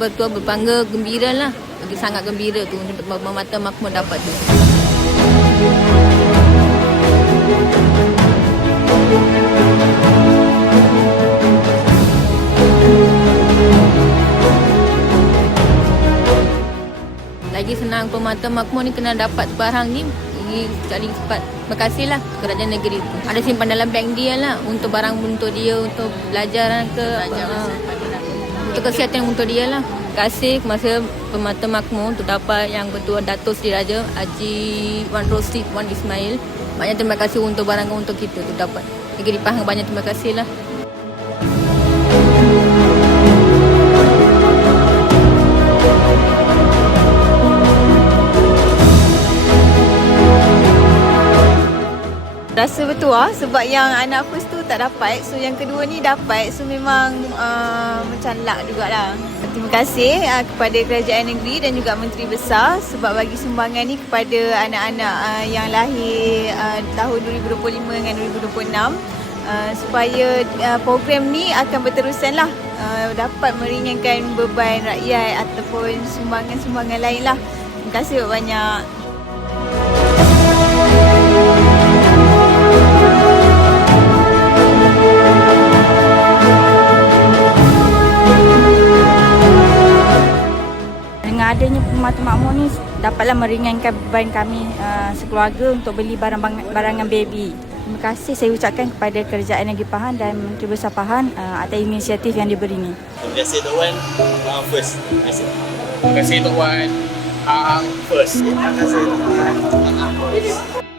bertua berbangga, gembira lah. Sangat gembira tu untuk Pemata Makmur dapat tu. Lagi senang Pemata Makmur ni kena dapat barang ni. Ini cari cepat. Terima kasihlah kerajaan negeri tu. Ada simpan dalam bank dia lah untuk barang untuk dia, untuk belajar ke untuk kesihatan untuk dia lah. Terima kasih kepada Pemata Makmur untuk dapat yang Ketua Datuk Seri Raja Haji Wan Rosyid Wan Ismail. Banyak terima kasih untuk barang untuk kita tu dapat. Negeri Pahang banyak terima kasih lah. Rasa bertuah sebab yang anak first tu tak dapat. So yang kedua ni dapat. So memang macam luck jugalah. Terima kasih kepada kerajaan negeri dan juga Menteri Besar sebab bagi sumbangan ni kepada anak-anak yang lahir tahun 2025 dengan 2026 supaya program ni akan berterusan lah, dapat meringankan beban rakyat ataupun sumbangan-sumbangan lain lah. Terima kasih banyak. Dengan adanya Pemata Makmur ni dapatlah meringankan beban kami sekeluarga untuk beli barangan baby. Terima kasih saya ucapkan kepada Kerajaan Negeri Pahang dan Menteri Besar Pahang atas inisiatif yang diberi ni. Terima kasih Tok Wan, Pahang first. Terima kasih. Terima kasih Tok Wan, Pahang first. Terima kasih Tok Wan, Pahang first.